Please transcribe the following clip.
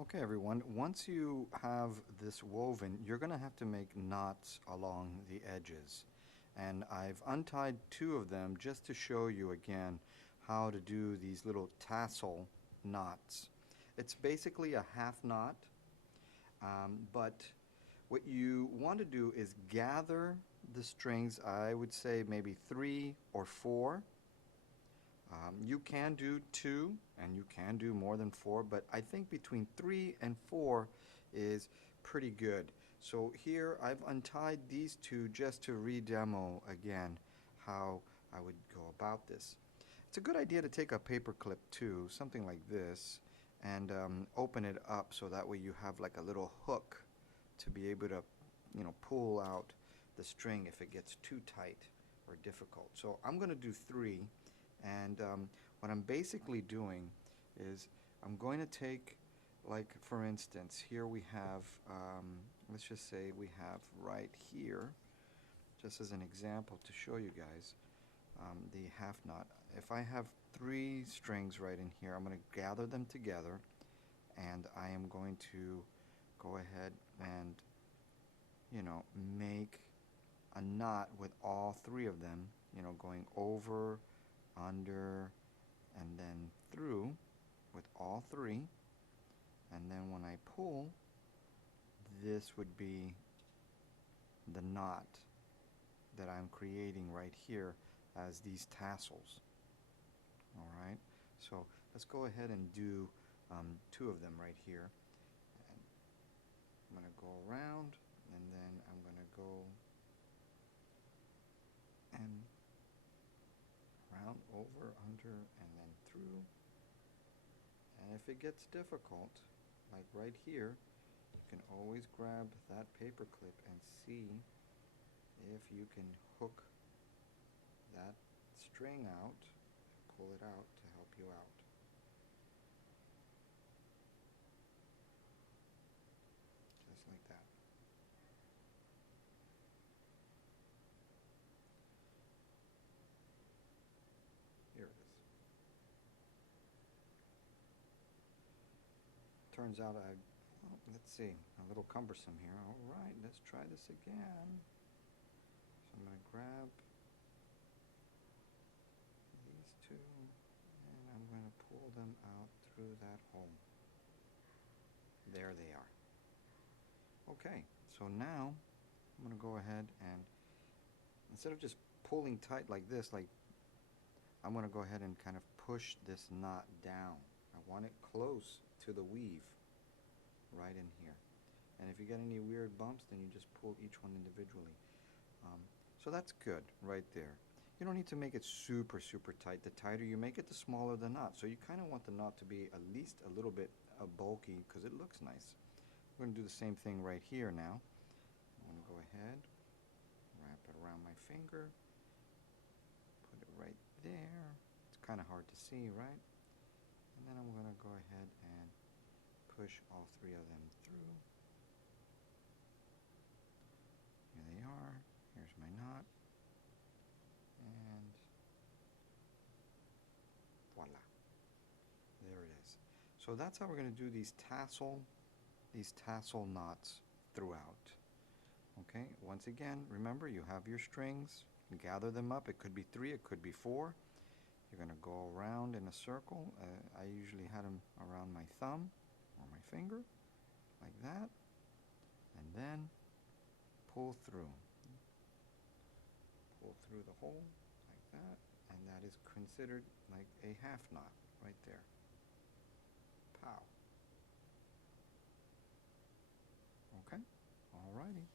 Okay, everyone, once you have this woven, you're going to have to make knots along the edges. And I've untied two of them just to show you again how to do these little tassel knots. It's basically a half knot, but what you want to do is gather the strings, I would say maybe 3 or 4. You can do 2 and you can do more than 4, but I think between 3 and 4 is pretty good. So here I've untied these two just to re-demo again how I would go about this. It's a good idea to take a paper clip too, something like this, and open it up so that way you have like a little hook to be able to, pull out the string if it gets too tight or difficult. So I'm going to do 3. And what I'm basically doing is I'm going to take, like for instance, here we have, let's just say we have right here, just as an example to show you guys, the half knot. If I have 3 strings right in here, I'm going to gather them together and I am going to go ahead and, make a knot with all 3 of them, going over, under, and then through with all 3, and then when I pull, this would be the knot that I'm creating right here as these tassels. Alright, so let's go ahead and do 2 of them right here. And I'm going to go around, and then I'm going to go and around, over, under, and then through. And if it gets difficult, like right here, you can always grab that paper clip and see if you can hook that string out, pull it out to help you out. Just like that. Here it is. Turns out let's see, a little cumbersome here. Alright, let's try this again. So I'm going to grab these 2 and I'm going to pull them out through that hole. There they are. Okay, so now I'm going to go ahead and instead of just pulling tight like this, I'm going to go ahead and kind of push this knot down. I want it close to the weave right in here. And if you get any weird bumps, then you just pull each one individually. So that's good right there. You don't need to make it super tight. The tighter you make it, the smaller the knot. So you kind of want the knot to be at least a little bit bulky because it looks nice. We're going to do the same thing right here now. I'm going to go ahead, wrap it around my finger, put it right there. It's kind of hard to see, right? And then I'm going to go ahead and push all 3 of them through. Here they are. Here's my knot. And voila. There it is. So that's how we're going to do these tassel knots throughout. Okay, once again, remember you have your strings, gather them up. It could be 3, it could be 4. You're going to go around in a circle. I usually had them around my thumb or my finger, like that, and then pull through. Pull through the hole, like that, and that is considered like a half knot right there. Pow. Okay, alrighty.